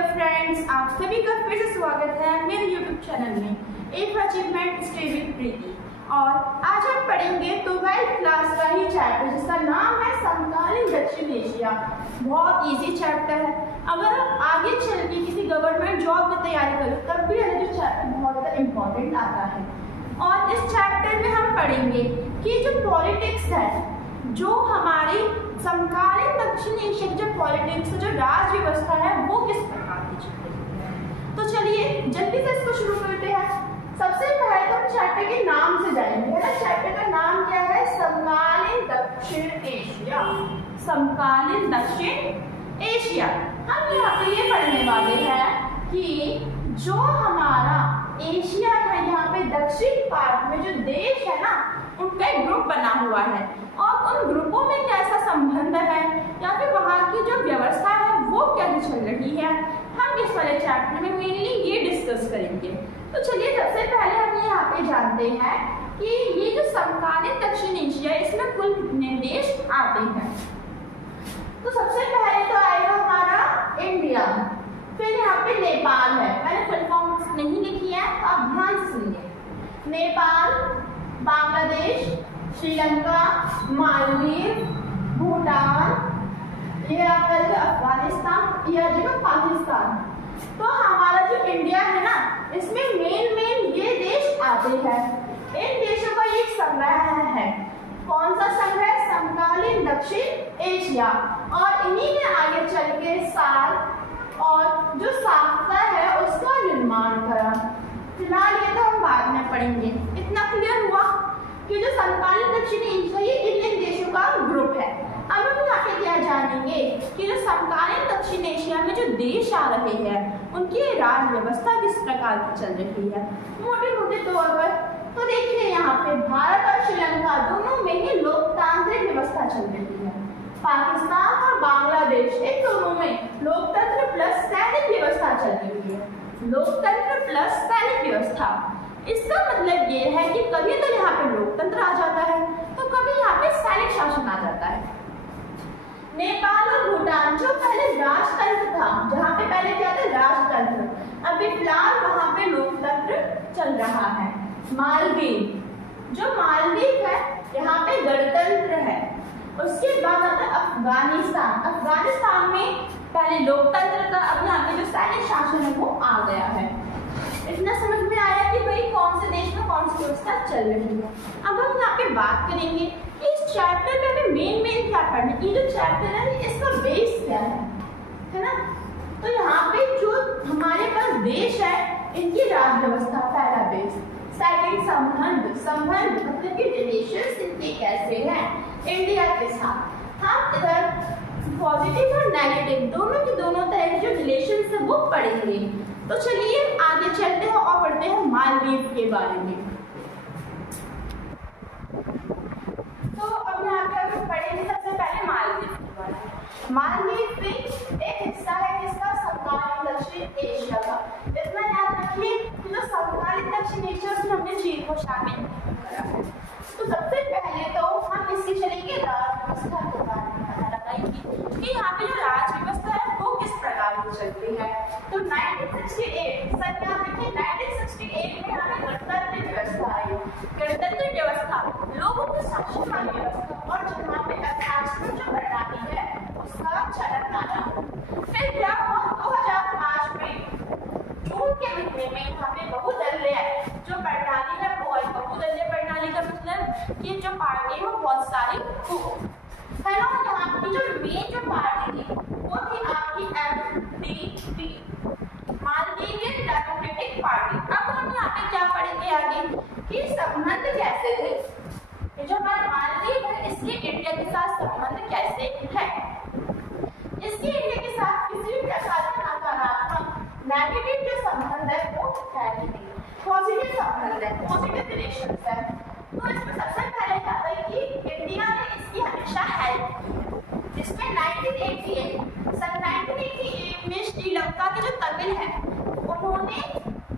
Dear friends, आप सभी का फिर से स्वागत है मेरे यूट्यूब चैनल में एक अचीवमेंट स्टे विद प्रीति। और आज हम पढ़ेंगे 12th क्लास का ही चैप्टर जिसका नाम है समकालीन दक्षिण एशिया। बहुत इजी चैप्टर है। अगर आप आगे चल के किसी गवर्नमेंट जॉब में तैयारी करो तब भी ये जो चैप्टर बहुत ज़्यादा इम्पोर्टेंट आता है। और इस चैप्टर में हम पढ़ेंगे कि जो पॉलिटिक्स है, जो हमारी समकालीन दक्षिण एशिया की जो पॉलिटिक्स, जो राज्य व्यवस्था है, वो किस प्रकार की चल रही है। तो चलिए जल्दी से इसको शुरू करते हैं। सबसे पहले तो हम चैप्टर के नाम से जाएंगे, है ना। चैप्टर का नाम क्या है? समकालीन दक्षिण एशिया। समकालीन दक्षिण एशिया। हम यहाँ पे ये पढ़ने वाले हैं कि जो हमारा एशिया है, यहाँ पे दक्षिण पार्ट में जो देश है ना, उनका एक ग्रुप बना हुआ है और उन ग्रुपों में कैसा संबंध है या फिर वहाँ की जो व्यवस्था है वो क्या चल रही है, हम इस वाले चैप्टर में मेनली ये डिस्कस करेंगे। तो चलिए सबसे पहले हम यहाँ पे जानते हैं कि ये जो समकालीन दक्षिण एशिया है, इसमें कुल कितने देश आते हैं। तो सबसे पहले तो आएगा हमारा इंडिया, फिर यहाँ पे नेपाल है। मैंने फुल फॉर्म नहीं लिखी है, आप ध्यान से सुनिए। नेपाल, बांग्लादेश, श्रीलंका, मालदीव, भूटान, ये आपका अफगानिस्तान, यह जगह पाकिस्तान। तो हमारा जो इंडिया है ना, इसमें मेन ये देश आते हैं। इन देशों का एक संग्रह है। कौन सा संग्रह? समकालीन दक्षिण एशिया। और इन्हीं ने आगे चल के साल और जो साख्ता है उसका निर्माण करा। फिलहाल ये तो हम बाद में पढ़ेंगे। इतना क्लियर हुआ कि जो समकालीन दक्षिण एशिया ये इन देशों का ग्रुप है। अब हम यहाँ पे क्या जानेंगे कि जो समकालीन दक्षिण एशिया में जो देश आ रहे हैं उनकी राज्य व्यवस्था किस प्रकार की चल रही है। मोटे मोटे तौर पर तो देखिए, यहाँ पे भारत और श्रीलंका दोनों में ही लोकतांत्रिक व्यवस्था चल रही है। पाकिस्तान और बांग्लादेश इन दोनों में लोकतंत्र प्लस सैनिक व्यवस्था चल रही है। लोकतंत्र प्लस सैनिक व्यवस्था, इसका मतलब ये है कि कभी तो यहाँ पे लोकतंत्र आ जाता है तो कभी यहाँ पे सैनिक शासन आ जाता है। नेपाल और भूटान जो पहले राजतंत्र था, जहाँ पे पहले क्या था? राजतंत्र, अभी फिलहाल वहाँ पे लोकतंत्र चल रहा है। मालदीव, जो मालदीव है यहाँ पे गणतंत्र है। उसके बाद आता है अफगानिस्तान। अफगानिस्तान में पहले लोकतंत्र था, अब यहाँ पे जो सैनिक शासन है वो आ गया है। इतना समझ में आया कि भाई कौन से देश में कौन सी व्यवस्था चल रही है। अब हम यहाँ पे बात करेंगे इस चैप्टर में हमें मेन क्या पढ़ना है। ये जो चैप्टर है इसका बेस क्या है ना। तो यहाँ पे जो हमारे पास देश है इनकी राज्य व्यवस्था पहला बेस। सेकंड संबंध मतलब कि रिलेशंस इनके कैसे हैं इंडिया के साथ। हम इधर पॉजिटिव और नेगेटिव दोनों की दोनों तरह के जो रिलेशंस है वो पढ़ेंगे। तो चलिए आगे चलते हैं और पढ़ते हैं मालदीव के बारे में। तो अब यहाँ पे पढ़ेंगे सबसे पहले मालदीव के बारे में। मालदीव भी एक हिस्सा है किसका? समकालीन दक्षिण एशिया का। इतना याद रखिए कि जो समकालीन दक्षिण एशिया में हमने चीन को शामिल नहीं करा है। तो सबसे पहले तो हम इसकी चलेंगे राज्य व्यवस्था के बारे में पता लगाएंगे कि यहाँ पे जो राज्य व्यवस्था है वो किस प्रकार की चलती है। तो 1968 सन याद रखिए, 1968 में हमें गणतंत्र व्यवस्था आई। गणतंत्र व्यवस्था लोगों को शासन वाली व्यवस्था और जहाँ पे अटैचमेंट जो प्रणाली है उसका चलन आया। फिर क्या हुआ? 2005 में जून के महीने में यहाँ पे बहुदलीय जो प्रणाली है वो आई। बहुदलीय प्रणाली का मतलब कि जो पार्टी है वो बहुत सारी है ना। यहाँ की जो मेन जो पार्टी थी वो थी आपकी एमडीपी, मालदीवियन डेमोक्रेटिक पार्टी। अब हम यहाँ पे क्या पढ़ेंगे आगे कि संबंध कैसे थे। जो हमारा मालदीव है इसके इंडिया के साथ संबंध कैसे है। इसके इंडिया के साथ किसी भी प्रकार का नकारात्मक नेगेटिव जो संबंध है वो है नहीं, पॉजिटिव संबंध है, पॉजिटिव रिलेशंस है। तो इसमें सबसे पहले क्या है कि इंडिया ने इसकी हमेशा हेल्प की। इसमें 1988 में श्रीलंका के जो तमिल है उन्होंने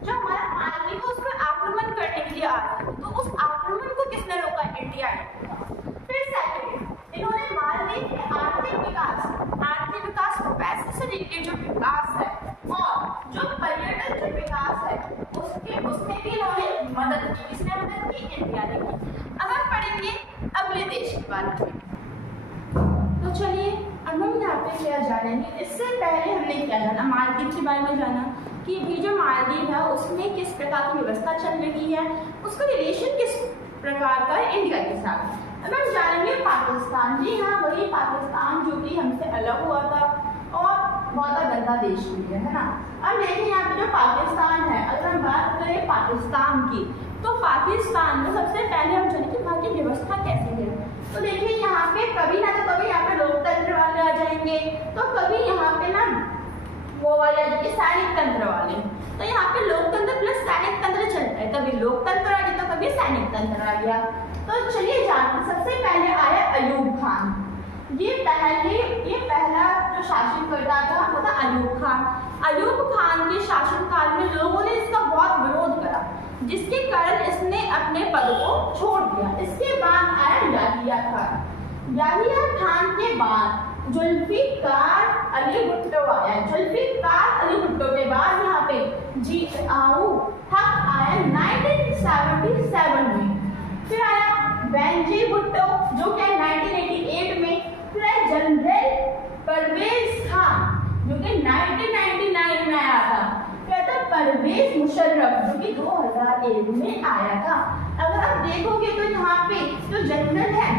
जो हमारा मालदीव को उस पर आक्रमण करने के लिए आए, तो उस आक्रमण को किसने रोका? इंडिया ने। फिर सेकंड, इन्होंने मालदीव के आर्थिक विकास को पैसे से रिलेटेड जो विकास है जो पर्यटन के विकास है उसमें भी इन्होंने मदद की। किसने मदद की? इंडिया ने की। अब हम पढ़ेंगे अगले देश के बारे में। तो चलिए अब हम यहाँ पे क्या जानेंगे। इससे पहले हमने क्या जाना? मालदीव के बारे में जाना कि भी जो मालदीव है उसमें किस प्रकार की व्यवस्था चल रही है, उसका रिलेशन किस प्रकार का है इंडिया के साथ। अब हम जानेंगे पाकिस्तान। जी हाँ, वही पाकिस्तान जो कि हमसे अलग हुआ था और बहुत गंदा देश भी है ना। अब देखिए यहाँ पे जो पाकिस्तान है, अगर हम बात करें पाकिस्तान की, तो पाकिस्तान में सबसे पहले हम जानेंगे कि वहाँ की व्यवस्था कैसी है। तो देखिए यहाँ पे कभी ना तो कभी यहाँ पे लोकतंत्र वाले आ जाएंगे, तो कभी यहाँ पे ना वो वाले आ जाएंगे सैनिक तंत्र वाले। तो यहाँ पे लोकतंत्र प्लस सैनिक तंत्र चलता है, कभी लोकतंत्र आ गया तो कभी सैनिक तंत्र आ गया। तो चलिए जानते, सबसे पहले आया अयूब खान। ये पहला जो शासनकर्ता था वो था अयूब खान। अयूब खान के शासनकाल में लोगों ने इसका बहुत विरोध करा, जिसके कारण इसने अपने पद को छोड़ दिया। इसके बाद आया याहिया खान। याहिया खान के बाद जुल्फिकार अली भुट्टो आया। जुल्फिकार अली भुट्टो के बाद यहाँ पे जियाउल हक आया 1977 में। फिर आया बेनजीर भुट्टो जो कि 1988 में। फिर आया जनरल परवेज खान जो कि 1999 में आया था। फिर था परवेज मुशर्रफ जो कि 2001 में आया था। अगर आप देखोगे तो यहाँ पे जो जनरल है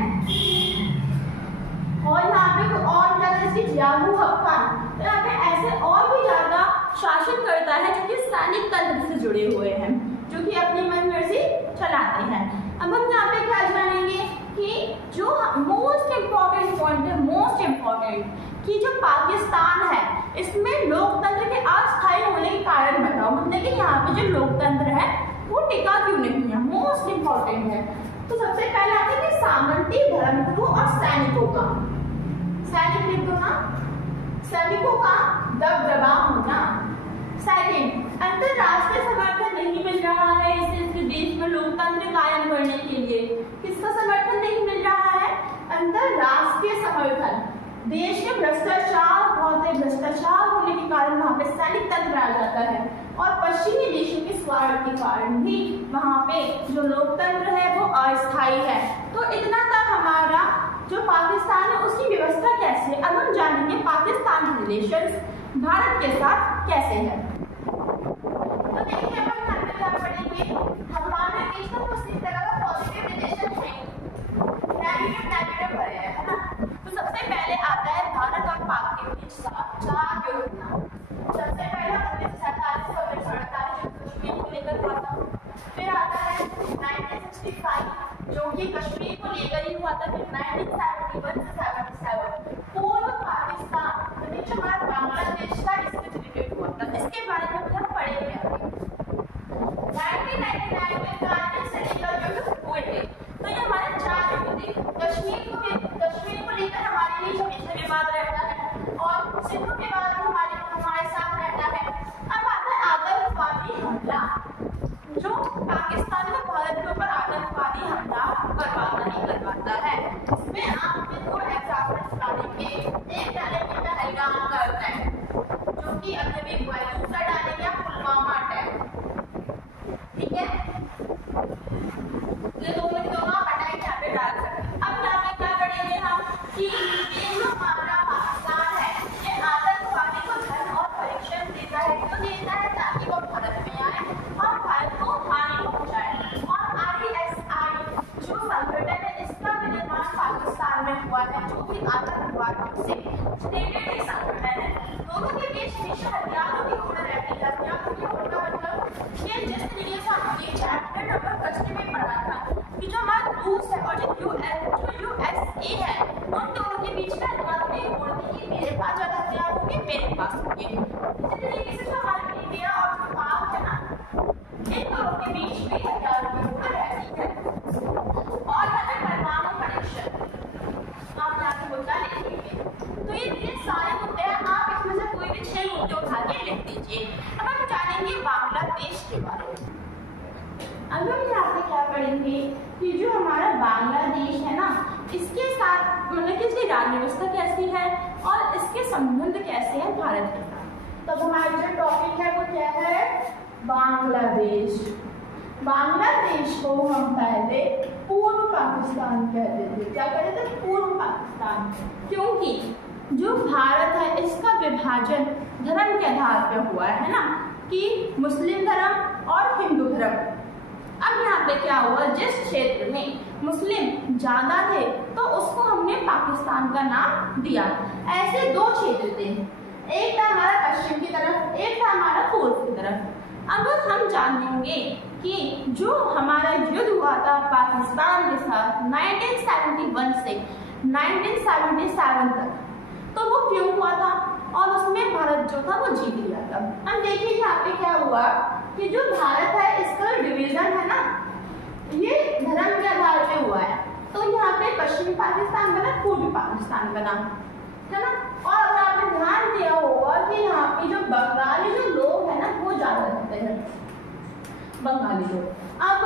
और यहाँ पे और ज्यादा इसकी जियाउल हक खान, तो यहाँ पे ऐसे और भी ज्यादा शासन करता है जो कि सैनिक तंत्र से जुड़े हुए हैं, जो कि अपनी मनमर्जी चलाते हैं। अब हम यहाँ पे क्या जानेंगे कि जो मोस्ट इम्पोर्टेंट पॉइंट है, मोस्ट इम्पोर्टेंट कि जो पाकिस्तान है इसमें लोकतंत्र के अस्थायी होने के कारण बताओ, मतलब कि यहाँ पे जो लोकतंत्र है वो टिका क्यों नहीं है, मोस्ट इम्पोर्टेंट है। तो सबसे पहले आते हैं सामंती धर्मगुरु और सैनिकों का, सैनिक लिख दो ना, सैनिकों का दबदबा होना। सेकंड, अंतरराष्ट्रीय समर्थन नहीं मिल रहा है इस देश में लोकतंत्र कायम करने के लिए। किसका समर्थन नहीं मिल रहा है? अंतरराष्ट्रीय समर्थन। देश में भ्रष्टाचार बहुत है, भ्रष्टाचार होने के कारण वहाँ पे सैनिक तंत्र आ जाता है और पश्चिमी देशों के स्वार्थ के कारण भी वहाँ पे जो लोकतंत्र है वो अस्थायी है। तो इतना था हमारा जो पाकिस्तान है उसकी व्यवस्था कैसे है। अब हम जानेंगे पाकिस्तान के रिलेशंस भारत के साथ कैसे है। तो देखिए हम यहाँ पे क्या पढ़ेंगे, हमारे बीच में कुछ इस तरह का पॉजिटिव रिलेशन है, नेगेटिव है ना। तो सबसे पहले आता है भारत और पाक के बीच 4 युद्ध। सबसे पहले 1947 से 1948 जो कश्मीर को लेकर हुआ था। फिर आता है 1965 जो कि कश्मीर को लेकर ही हुआ था। फिर 1971 से 77 पूर्व पाकिस्तान जो हमारा बांग्लादेश था इससे रिलेटेड हुआ था। इसके बारे में हम पढ़ेंगे। 1999 में कारगिल से लेकर युद्ध हुए थे। तो ये हमारे 4 युद्ध थे। कश्मीर को लेकर हमारे लिए हमेशा विवाद रहता है और सिंधु के बाद हमारे साथ रहता है। अब आता है आतंकवादी हमला, जो पाकिस्तान में भारत के ऊपर आतंकवादी हमला करवाता है। इसमें आपके 2 एग्जाम्पल्स डालेंगे। एक डालेंगे पहलगाम का अटैक जो कि अभी दूसरा डालेंगे पुलवामा अटैक, ठीक है। ये दोनों अटैक यहाँ पे डाल सकते हैं। अब यहाँ पे क्या करेंगे हम कि ये जो हमारा पाकिस्तान है ये आतंकवादी को धन और परीक्षण देता है, क्यों देता है? ताकि वो भारत में आए और भारत को हानि पहुंचाए। और ISI जो संगठन है इसका भी निर्माण पाकिस्तान में हुआ है, जो कि आतंकवाद से रिलेटेड एक संगठन है। दोनों के बीच हमेशा हथियारों की होड़ रहती है। हथियारों की होड़ का मतलब ये जिस तरीके से हमने चैप्टर नंबर 5 में पढ़ा था कि जो हमारा रूस है और जो USA है उन दोनों के बीच में हथियारों की होड़ थी कि मेरे पास ज्यादा हथियार होंगे, मेरे पास होंगे। इसी तरीके से जो हमारे इंडिया और जो पाक है ना इन दोनों के बीच में हथियारों की होड़ रहती है। और परमाणु परीक्षण आप यहाँ पे मुद्दा लिखेंगे। तो ये सारे मुद्दे हैं, आप इसमें से कोई भी 6 मुद्दे उठा के लिख दीजिए। अब हम जानेंगे बांग्लादेश के बारे में। अब हम यहाँ पे क्या पढ़ेंगे कि जो हमारा बांग्लादेश है ना इसके साथ मतलब कि इसकी राज्य व्यवस्था कैसी है और इसके संबंध कैसे हैं भारत के साथ। तब हमारा जो टॉपिक है वो बांग्लादेश। बांग्लादेश को हम पहले पूर्व पाकिस्तान कहते थे। क्या कहते थे? पूर्व पाकिस्तान। क्योंकि जो भारत है इसका विभाजन धर्म के आधार पर हुआ है ना, कि मुस्लिम धर्म और हिंदू धर्म। अब यहाँ पे क्या हुआ, जिस क्षेत्र में मुस्लिम ज्यादा थे तो उसको हमने पाकिस्तान का नाम दिया। ऐसे दो क्षेत्र थे, एक था हमारा पश्चिम की तरफ, एक था हमारा पूर्व की तरफ। अब हम जानेंगे कि जो हमारा युद्ध हुआ था पाकिस्तान के साथ 1971 से 1977 तक, तो वो क्यों हुआ था और उसमें भारत जो था वो जीत लिया था। हम देखिए यहाँ पे क्या हुआ कि जो भारत है इसका डिवीजन है ना, ये धर्म के आधार पे हुआ है। तो यहाँ पे पश्चिमी पाकिस्तान बना, पूर्वी पाकिस्तान बना, है ना। और अगर आपने ध्यान दिया होगा कि यहाँ पे जो बंगाली जो लोग है ना वो ज्यादा रहते हैं, बंगाली लोग। अब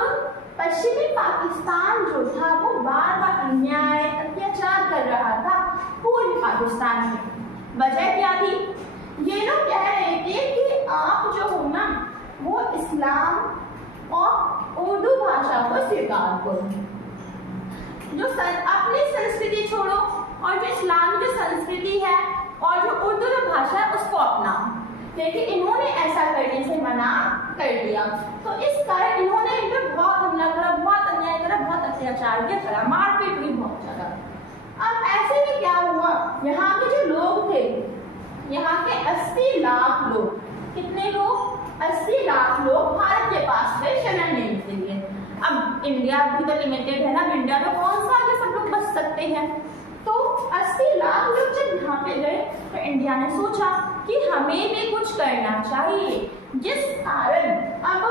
पश्चिमी पाकिस्तान जो था वो बार बार अन्याय अत्याचार कर रहा था पूर्वी पाकिस्तान में। वजह क्या थी? ये लोग कह रहे थे कि आप जो हो ना वो इस्लाम और उर्दू भाषा को स्वीकार करो, जो अपनी संस्कृति छोड़ो और जो इस्लाम की संस्कृति है और जो उर्दू जो भाषा है उसको अपनाओ। लेकिन इन्होंने ऐसा करने से मना कर दिया, तो इस कारण इन्होंने इन पर बहुत हमला करा, बहुत अन्याय करा, बहुत अत्याचार किया, मारपीट हुई बहुत ज्यादा। अब ऐसे में क्या हुआ, यहाँ के जो लोग थे, यहाँ के 80 लाख लोग, कितने लोग? 80 लाख लोग भारत के पास में शरण लेने के लिए। अब इंडिया भी तो लिमिटेड है ना, इंडिया में कौन सा आगे सब लोग बच सकते हैं। तो 80 लाख लोग जब यहाँ पे गए तो इंडिया ने सोचा कि हमें भी कुछ करना चाहिए, जिस कारण अब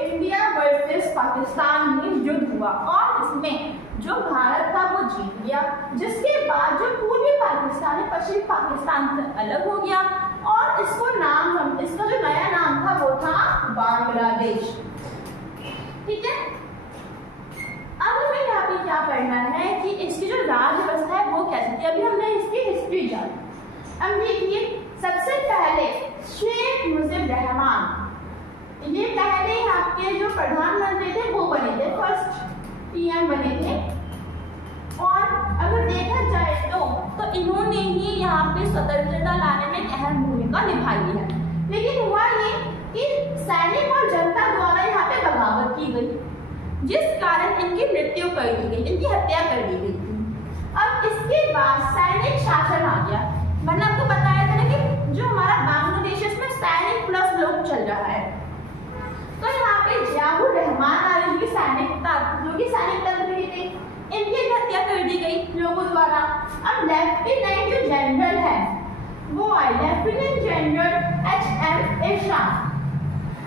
इंडिया वर्सेस पाकिस्तान में युद्ध हुआ और इसमें जो भारत था वो जीत गया। जिसके बाद जो पूर्वी पाकिस्तान है पश्चिमी पाकिस्तान से अलग हो गया और इसको नाम, इसका जो नया नाम था वो था बांग्लादेश। ठीक है। अब हमें यहाँ पे क्या करना है कि इसकी जो राज व्यवस्था है वो कैसी थी, अभी हमने इसकी हिस्ट्री जानी। अब देखिए सबसे पहले शेख मुजीब रहमान, ये पहले आपके जो प्रधानमंत्री थे वो बने थे, फर्स्ट पीएम बने थे। और अगर देखा जाए तो इन्होंने ही यहाँ पे स्वतंत्रता लाने में अहम भूमिका निभाई है। लेकिन हुआ ये कि सैनिक और जनता द्वारा यहाँ पे बगावत की गई, जिस कारण इनकी मृत्यु कर दी गई, इनकी हत्या कर दी गई थी। अब इसके बाद सैनिक शासन आ गया। मैंने आपको बताया था ना कि जो हमारा बांग्लादेश इसमें सैनिक प्लस लोग चल रहा है। तो यहाँ पे जियाउर रहमान आए जो कि सैनिक तंत्र के थे, इनकी हत्या कर दी गई लोगों द्वारा। अब लेफ्टिनेंट जो जनरल है वो आए, लेफ्टिनेंट जनरल HM इरशाद।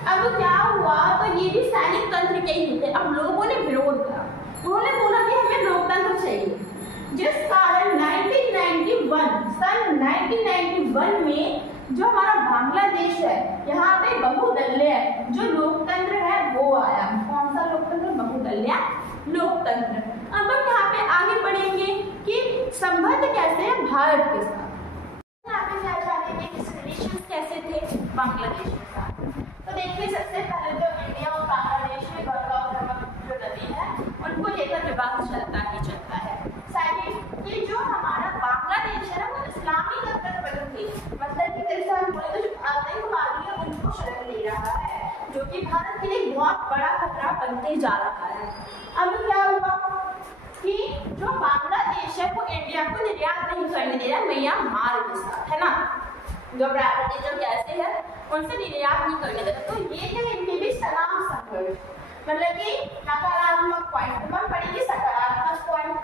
अब क्या हुआ, तो ये भी सैनिक तंत्र के ही थे। अब लोगों ने विरोध करा, उन्होंने बोला कि हमें लोकतंत्र चाहिए, जिस कारण 1991 में जो हमारा बांग्लादेश है यहाँ पे बहुदलीय जो लोकतंत्र है वो आया। कौन सा लोकतंत्र? बहुदलीय लोकतंत्र। अब हम यहाँ पे आगे बढ़ेंगे कि संबंध कैसे है भारत के साथ। यहाँ पे क्या जानेंगे कि रिलेशंस कैसे थे बांग्लादेश के साथ। तो देखिए सबसे पहले तो इंडिया और बांग्लादेश में गंगा और ब्रह्मपुत्र जो नदी है उनको लेकर विवाद चलता ही चलता है। सेकंड, ये जो हमारा बांग्लादेश है ना वो इस्लामी कट्टरपंथी थी, मतलब कि जैसे हम बोले तो जो आतंकवादी है उनको शरण ले रहा है, जो कि भारत के लिए बहुत बड़ा खतरा बनते जा रहा है। अब क्या हुआ कि जो बांग्लादेश है वो इंडिया को निर्यात नहीं करने दे रहा है म्यांमार के साथ, है ना, जो प्राकृतिक कैसे है उनसे निर्यात नहीं करने देता। तो ये है इनके बीच तनाव संघर्ष, मतलब कि नकारात्मक पॉइंट। हम पढ़ेंगे सकारात्मक पॉइंट।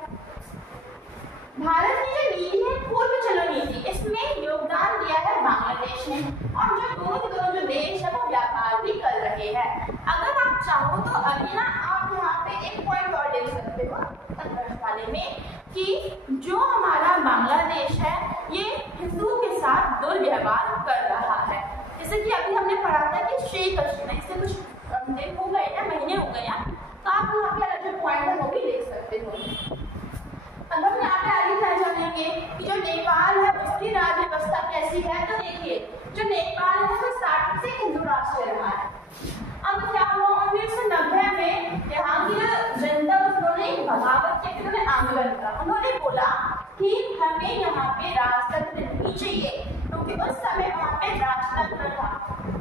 भारत की जो नीति है पूर्व चलो नीति, इसमें योगदान दिया है बांग्लादेश ने, और जो दोनों जो देश है वो व्यापार भी कर रहे हैं। अगर आप चाहो तो अभी ना आप यहाँ पे एक पॉइंट और देख सकते हो वाले में कि जो हमारा बांग्लादेश है ये हिंदुओं के साथ दुर्व्यवहार कर रहा है। जैसे कि अभी हमने पढ़ा था कि शेख हसीना, इससे कुछ दिन हो गए ना, महीने हो गए हैं, तो आप यहाँ पे अलग जो पॉइंट है वो भी देख सकते हो। अब हम यहाँ पे आगे क्या जानेंगे कि जो नेपाल है उसकी राज्य व्यवस्था कैसी है। तो देखिए जो नेपाल है वो स्टार्टिंग से हिंदू राष्ट्र रहा है, आंदोलन करा। उन्होंने बोला कि हमें यहाँ पे राजतंत्र नहीं चाहिए, क्योंकि उस समय वहाँ पे राजतंत्र था।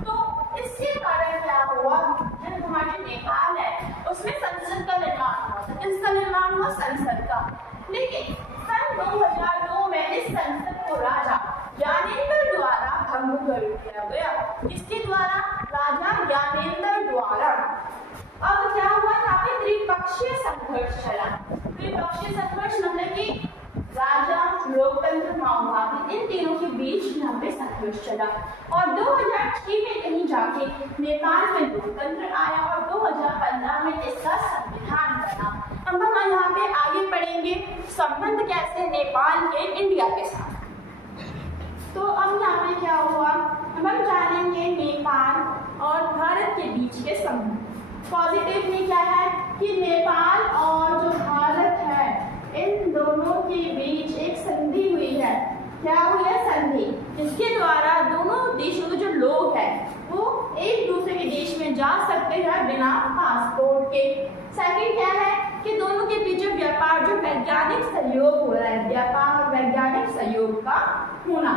तो इसके कारण क्या हुआ, जो हमारे नेपाल है उसमें संसद का निर्माण हुआ था। किसका निर्माण हुआ? संसद का। लेकिन सन 2002 में इस संसद को राजा ज्ञानेंद्र द्वारा भंग कर दिया गया। किसके द्वारा? राजा ज्ञानेंद्र द्वारा। अब क्या हुआ, यहाँ पे त्रिपक्षीय संघर्ष चला। त्रिपक्षीय संघर्ष मतलब कि राजा, लोकतंत्र, माओवादी, इन तीनों के बीच यहाँ पे संघर्ष चला। और 2006 में कहीं जाके नेपाल में लोकतंत्र आया और 2015 में इसका संविधान बना। अब हम यहाँ पे आगे पढ़ेंगे संबंध कैसे नेपाल के इंडिया के साथ। तो अब यहाँ पे क्या हुआ, हम जानेंगे नेपाल और भारत के बीच के संबंध। पॉजिटिव में क्या है कि नेपाल और जो भारत है इन दोनों के बीच एक संधि हुई है। क्या हुई है? संधि, जिसके द्वारा दोनों देशों के जो लोग हैं वो एक दूसरे के देश में जा सकते हैं बिना पासपोर्ट के। सेकंड क्या है कि दोनों के बीच जो व्यापार, जो वैज्ञानिक सहयोग हो रहा है, व्यापार और वैज्ञानिक सहयोग का होना।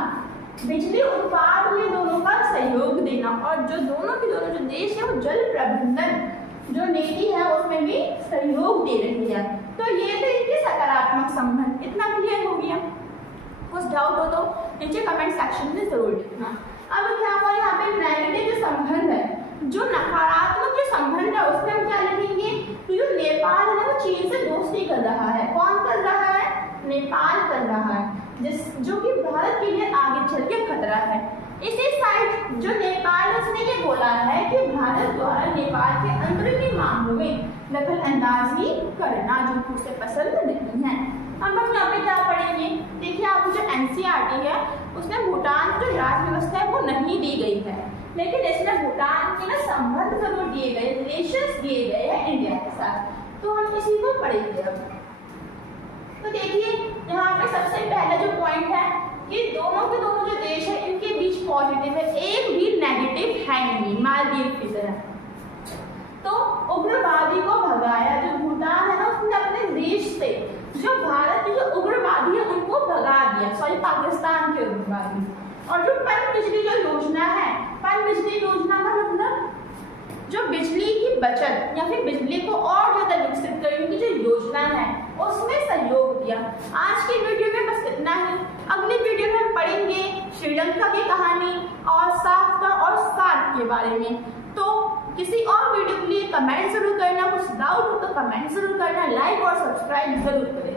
बिजली उत्पाद में दोनों का सहयोग देना, और जो दोनों जो देश है वो जल प्रबंधन जो नीति है उसमें भी सहयोग दे रही है। तो ये थे इनके सकारात्मक संबंध। इतना क्लियर हो गया? कुछ डाउट हो तो नीचे कमेंट सेक्शन में जरूर लिखना। अब क्या हुआ, यहाँ पे नेगेटिव जो संबंध है, जो नकारात्मक जो संबंध है उसमें हम क्या लिखेंगे, तो जो नेपाल है वो चीन से दोस्ती कर रहा है। कौन कर रहा है? नेपाल कर रहा है, जो कि भारत के लिए आगे चल के खतरा है। इसी साइड जो नेपाल है उसने ये बोला है कि भारत द्वारा नेपाल के अंदरूनी मामलों में दखल अंदाजी करना जो कि उसे पसंद नहीं है। अब हम यहाँ पे क्या पढ़ेंगे, देखिए आपको जो NCERT है उसमें भूटान की जो राज्य व्यवस्था है वो नहीं दी गई है, लेकिन इसमें भूटान के ना संबंध जरूर दिए गए, रिलेशंस दिए गए हैं इंडिया के साथ। तो हम इसी को पढ़ेंगे अब। तो देखिए यहाँ पे सबसे पहला जो पॉइंट है कि दोनों जो देश है इनके बीच पॉजिटिव है, एक भी नेगेटिव है नहीं, मालदीव की तरह। तो उग्रवादी को भगाया, जो भूटान है ना उसने अपने देश से जो भारत के जो उग्रवादी है उनको भगा दिया, सॉरी पाकिस्तान के उग्रवादी। और जो पनबिजली जो योजना है, पनबिजली योजना का मतलब जो बिजली की बचत या फिर बिजली को और ज्यादा विकसित करने की जो योजना है उसमें सहयोग दिया। आज की वीडियो में बस इतना ही। अगली वीडियो में हम पढ़ेंगे श्रीलंका की कहानी और साफ्ता और सार्क के बारे में। तो किसी और वीडियो के लिए कमेंट जरूर करना, कुछ डाउट हो तो कमेंट जरूर करना, लाइक और सब्सक्राइब जरूर करें।